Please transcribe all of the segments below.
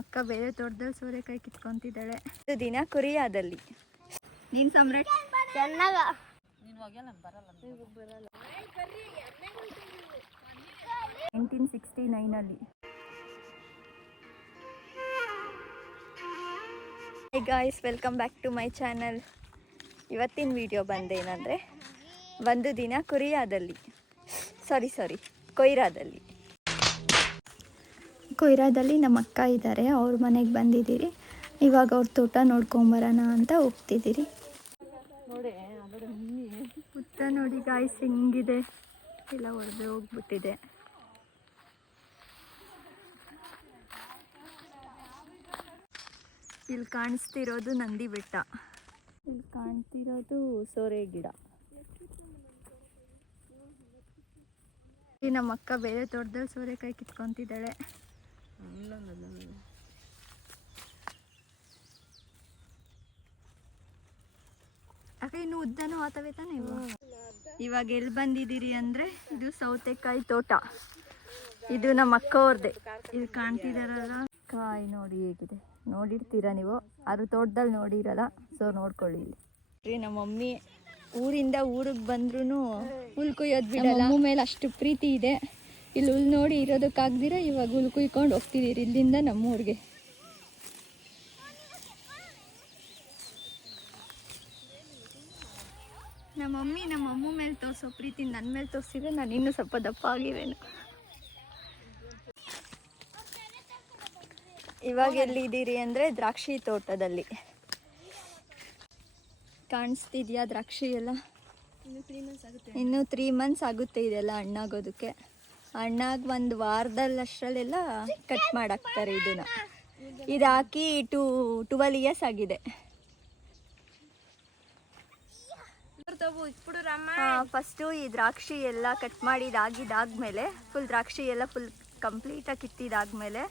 ಅಕ್ಕ ಬೇರೆ ತೋಟದಲ್ಲಿ ಸೋರೆಕಾಯಿ ಕಿತ್ಕೊಂತಿದ್ದಾಳೆ. ದಿನ ಕೊರಿಯಾದಲ್ಲಿ. ನೀನ್ ಸಮ್ರಾಟ್ ಚೆನ್ನಾಗ 1969 Hey guys, welcome back to my channel. ಇವತ್ತಿನ ವಿಡಿಯೋ ಬಂದೇನಂದರೆ ಒಂದು ದಿನ ಕೊರಿಯಾದಲ್ಲಿ ಕೊಯ್ರಾದಲ್ಲಿ ನಮ್ಮ ಅಕ್ಕ ಇದ್ದಾರೆ, ಅವ್ರ ಮನೆಗೆ ಬಂದಿದ್ದೀರಿ. ಇವಾಗ ಅವ್ರ ತೋಟ ನೋಡ್ಕೊಂಬರೋಣ ಅಂತ ಹೋಗ್ತಿದ್ದೀರಿ. ಪುಟ್ಟ ನೋಡಿ ಗಾಯ್ಸ್ ಹೆಂಗಿದೆ, ಎಲ್ಲ ಹೊಡೆದು ಹೋಗ್ಬಿಟ್ಟಿದೆ. ಇಲ್ಲಿ ಕಾಣಿಸ್ತಿರೋದು ನಂದಿ ಬೆಟ್ಟ, ಇಲ್ಲಿ ಕಾಣ್ತಿರೋದು ಸೋರೆ ಗಿಡ. ನಮ್ಮ ಅಕ್ಕ ಬೇರೆ ತೋಟದಲ್ಲಿ ಸೋರೆಕಾಯಿ ಕಿತ್ಕೊಂತಿದ್ದಾಳೆ. ಅಕ್ಕ ಇನ್ನು ಉದ್ದನೂ ಆತವೆ ತಾನೆ ಇವಾಗ ಎಲ್ಲಿ ಬಂದಿದ್ದೀರಿ ಅಂದರೆ ಇದು ಸೌತೆಕಾಯಿ ತೋಟ. ಇದು ನಮ್ಮ ಅಕ್ಕ ಅವ್ರದ್ದೆ. ಇದು ಕಾಣ್ತಿದಾರಲ್ಲ, ಕಾಯಿ ನೋಡಿ ಹೇಗಿದೆ, ನೋಡಿರ್ತೀರ ನೀವು, ಅದ್ರ ತೋಟದಲ್ಲಿ ನೋಡಿರಲ್ಲ, ಸೊ ನೋಡ್ಕೊಳ್ಳಿ. ಇಲ್ಲಿ ನಮ್ಮ ಮಮ್ಮಿ ಊರಿಂದ ಊರಿಗೆ ಬಂದ್ರೂ ಹುಲ್ ಕುಯ್ಯೋದು ಬಿಡಲ್ಲ. ನಮ್ಮ ಮೇಲೆ ಅಷ್ಟು ಪ್ರೀತಿ ಇದೆ. ಇಲ್ಲಿ ಹುಲ್ ನೋಡಿ ಇರೋದಕ್ಕಾಗ್ದಿರ ಇವಾಗ ಹುಲ್ ಕುಯ್ಕೊಂಡು ಹೋಗ್ತಿದ್ದೀರಿ ಇಲ್ಲಿಂದ ನಮ್ಮೂರಿಗೆ. ನಮ್ಮ ಅಮ್ಮ ಮೇಲೆ ತೋರಿಸೋ ಪ್ರೀತಿ ನನ್ನ ಮೇಲೆ ತೋರಿಸಿದ್ರೆ ನಾನು ಇನ್ನೂ ಸ್ವಲ್ಪ ದಪ್ಪ ಆಗಿವೇನು. ಇವಾಗ ಎಲ್ಲಿದ್ದೀರಿ ಅಂದರೆ ದ್ರಾಕ್ಷಿ ತೋಟದಲ್ಲಿ. ಕಾಣಿಸ್ತಿದ್ಯಾ ದ್ರಾಕ್ಷಿ ಎಲ್ಲ? ಇನ್ನು 3 months ಆಗುತ್ತೆ ಇದೆಲ್ಲ ಹಣ್ಣಾಗೋದಕ್ಕೆ. ಹಣ್ಣಾಗಿ ಒಂದು ವಾರದಲ್ಲಷ್ಟರಲ್ಲೆಲ್ಲ ಕಟ್ ಮಾಡಾಕ್ತಾರೆ ಇದನ್ನ. ಇದು ಹಾಕಿ 12 years ಆಗಿದೆ. ಫಸ್ಟು ಈ ದ್ರಾಕ್ಷಿ ಎಲ್ಲ ಕಟ್ ಮಾಡಿದಾಗಿದ್ದಾದ್ಮೇಲೆ ದ್ರಾಕ್ಷಿ ಎಲ್ಲ ಫುಲ್ ಕಂಪ್ಲೀಟಾಗಿ ಕಿತ್ತಿದಾದ್ಮೇಲೆ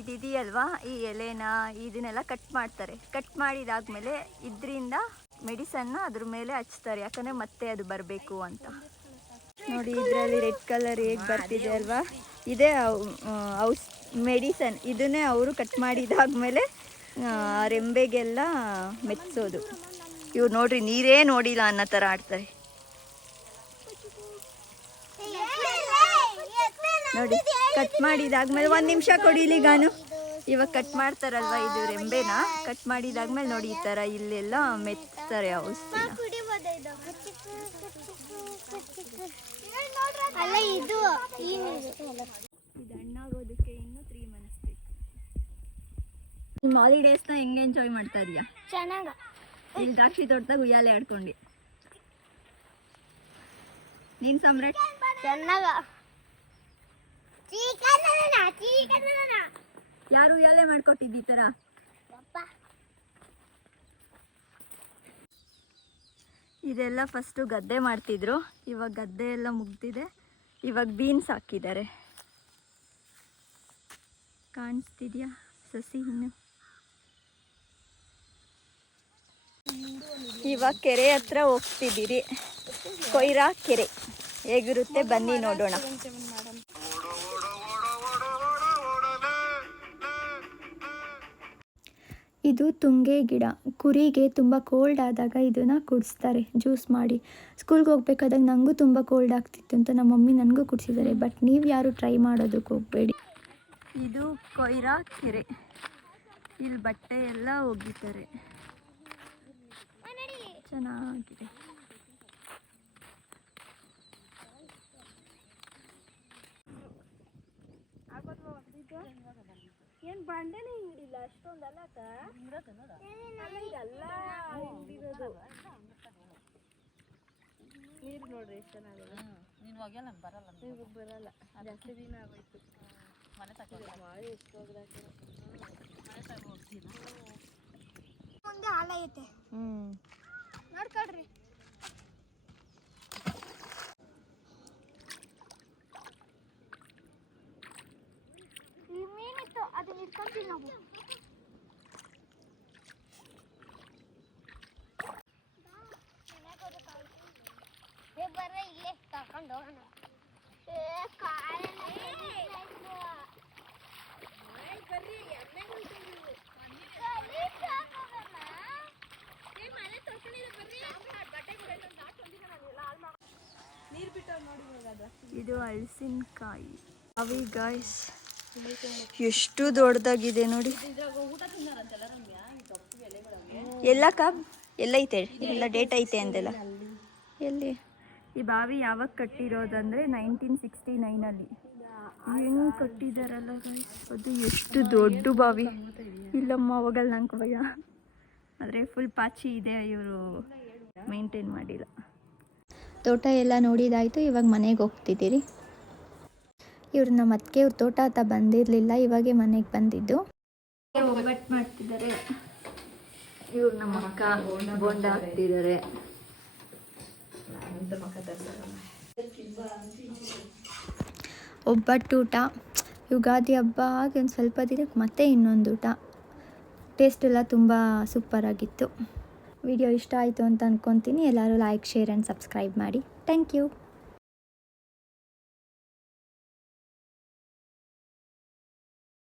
ಇದಿದೆಯಲ್ವಾ, ಈ ಎಲೆನ ಇದನ್ನೆಲ್ಲ ಕಟ್ ಮಾಡ್ತಾರೆ. ಕಟ್ ಮಾಡಿದಾದ್ಮೇಲೆ ಇದರಿಂದ ಮೆಡಿಸನ್ನ ಅದ್ರ ಮೇಲೆ ಹಚ್ತಾರೆ, ಯಾಕಂದರೆ ಮತ್ತೆ ಅದು ಬರಬೇಕು ಅಂತ. ನೋಡಿ ಇದರಲ್ಲಿ ರೆಡ್ ಕಲರ್ ಹೇಗೆ ಬರ್ತಿದೆ ಅಲ್ವಾ, ಇದೇ ಮೆಡಿಸನ್. ಇದನ್ನೇ ಅವರು ಕಟ್ ಮಾಡಿದಾದ್ಮೇಲೆ ರೆಂಬೆಗೆಲ್ಲ ಮೆಚ್ಚೋದು. ಇವ್ರು ನೋಡ್ರಿ ನೀರೇ ನೋಡಿಲ್ಲ ಅನ್ನೋ ಥರ ಆಡ್ತಾರೆ ನೋಡಿ. ಕಟ್ ಮಾಡಿದಾದ್ಮೇಲೆ 1 ನಿಮಿಷ ಕೊಡಿಲಿ ಗಾನು. ಇವಾಗ ಕಟ್ ಮಾಡ್ತಾರಲ್ವ ಇದು ರೆಂಬೆನ, ಕಟ್ ಮಾಡಿದಾದ್ಮೇಲೆ ನೋಡಿ ಈ ಥರ ಇಲ್ಲೆಲ್ಲ ಮೆತ್ತಾರೆ ಔಷಧಿನ. ಇದು ಹಣ್ಣಾಗೋದಕ್ಕೆ ಇನ್ನೂ 3 months ಬೇಕು. ನಿಮ್ಮ ಹಾಲಿಡೇಸ್ನ ಹೆಂಗೆ ಎಂಜಾಯ್ ಮಾಡ್ತಾ ಇದೀಯಾ? ಚೆನ್ನಾಗ. ಇಲ್ಲಿ ದ್ರಾಕ್ಷಿ ತೋಟದಾಗ ಉಯ್ಯಾಲೆ ಆಡ್ಕೊಂಡು. ನೀನ್ ಸಮ್ರಾಟ್? ಚೆನ್ನಾಗ. ಯಾರು ಉಯ್ಯಾಲೆ ಮಾಡ್ಕೊಟ್ಟಿದ್ದಿ ಥರ? ಇದೆಲ್ಲ ಫಸ್ಟು ಗದ್ದೆ ಮಾಡ್ತಿದ್ರು, ಇವಾಗ ಗದ್ದೆ ಎಲ್ಲ ಮುಗ್ದಿದೆ. ಇವಾಗ ಬೀನ್ಸ್ ಹಾಕಿದ್ದಾರೆ. ಕಾಣಿಸ್ತಿದ್ಯಾ ಸಸಿ? ಇನ್ನು ಇವಾಗ ಕೆರೆ ಹತ್ರ ಹೋಗ್ತಿದ್ದೀರಿ. ಕೊಯ್ರಾ ಕೆರೆ ಹೇಗಿರುತ್ತೆ ಬನ್ನಿ ನೋಡೋಣ. ಇದು ತುಂಗೆ ಗಿಡ. ಕುರಿಗೆ ತುಂಬ ಕೋಲ್ಡ್ ಆದಾಗ ಇದನ್ನು ಕುಡಿಸ್ತಾರೆ ಜ್ಯೂಸ್ ಮಾಡಿ. ಸ್ಕೂಲ್ಗೆ ಹೋಗ್ಬೇಕಾದಾಗ ನನಗೂ ತುಂಬ ಕೋಲ್ಡ್ ಆಗ್ತಿತ್ತು ಅಂತ ನಮ್ಮ ಮಮ್ಮಿ ನನಗೂ ಕುಡಿಸಿದ್ದಾರೆ. ಬಟ್ ನೀವು ಯಾರು ಟ್ರೈ ಮಾಡೋದಕ್ಕೆ ಹೋಗಬೇಡಿ. ಇದು ಕೊಯ್ರಾ ಕೆರೆ. ಇಲ್ಲಿ ಬಟ್ಟೆ ಎಲ್ಲ ಒಗಿತಾರೆ, ಚೆನ್ನಾಗಿದೆ. ಏನು ಬಂಡೆನೇ ಹಿಂಡಿಲ್ಲ ಅಷ್ಟೊಂದಲ್ಲ ನೀರು ನೋಡ್ರಿ ಎಷ್ಟು ಚೆನ್ನಾಗಿದೆ. ನೀನು ಹೋಗ್ಯಲ್ಲ ಬರಲ್ಲ, ಬರಲ್ಲ, ಜಾಸ್ತಿ ದಿನ ಆಗೋಯ್ತು. ಮನೆ ಮಾಡಿ ಮುಂದೆ ಹಾಲ ಐತೆ ನೋಡ್ಕೊಳ್ರಿ. ಈ ಮೀನಿತ್ತು ಅದನ್ನ ಇಟ್ಕೊಂತೀವಿ ನಾವು. ಬರ್ರೆ ಇಲ್ಲೇ ತಗೊಂಡು ಹೋಗೋಣ. ಇದು ಹಲಸಿನಕಾಯಿ ಅವಿ ಗಾಯ್ಸ್, ಎಷ್ಟು ದೊಡ್ಡದಾಗಿದೆ ನೋಡಿ. ಎಲ್ಲ ಕಬ್ ಎಲ್ಲ ಐತೆ, ಎಲ್ಲ ಡೇಟ್ ಐತೆ ಅಂದೆಲ್ಲ. ಎಲ್ಲಿ ಈ ಬಾವಿ ಯಾವಾಗ ಕಟ್ಟಿರೋದಂದರೆ 1969ಅಲ್ಲಿ. ಹೆಂಗೆ ಕಟ್ಟಿದಾರಲ್ಲ ಗಾಯ್ಸ್, ಅದು ಎಷ್ಟು ದೊಡ್ಡ ಬಾವಿ. ಇಲ್ಲಮ್ಮ ಹೋಗಲ್ಲ ನಂಗೆ ಭಯ, ಆದರೆ ಫುಲ್ ಪಾಚಿ ಇದೆ, ಇವರು ಮೇಂಟೈನ್ ಮಾಡಿಲ್ಲ. ತೋಟ ಎಲ್ಲ ನೋಡಿದಾಯಿತು, ಇವಾಗ ಮನೆಗೆ ಹೋಗ್ತಿದ್ದೀರಿ. ಇವ್ರು ನಮ್ಮ ಅತ್ತಿಗೆ ಇವ್ರ ತೋಟ ಅಂತ ಬಂದಿರಲಿಲ್ಲ, ಇವಾಗೆ ಮನೆಗೆ ಬಂದಿದ್ದು. ಒಬ್ಬಟ್ಟು ಮಾಡ್ತಿದ್ದಾರೆ ಇವ್ರು, ನಮ್ಮ ಅಕ್ಕ ಬೋಂಡ ಹಾಕ್ತಿದ್ದಾರೆ. ಒಬ್ಬಟ್ಟು ಊಟ, ಯುಗಾದಿ ಹಬ್ಬ ಆಗಿ ಒಂದು ಸ್ವಲ್ಪ ದಿನಕ್ಕೆ ಮತ್ತೆ ಇನ್ನೊಂದು ಊಟ. ಟೇಸ್ಟ್ ಎಲ್ಲ ತುಂಬ ಸೂಪರಾಗಿತ್ತು. ವಿಡಿಯೋ ಇಷ್ಟ ಆಯಿತು ಅಂತ ಅಂದ್ಕೊತೀನಿ. ಎಲ್ಲರೂ ಲೈಕ್, ಶೇರ್ ಆ್ಯಂಡ್ ಸಬ್ಸ್ಕ್ರೈಬ್ ಮಾಡಿ. Thank you.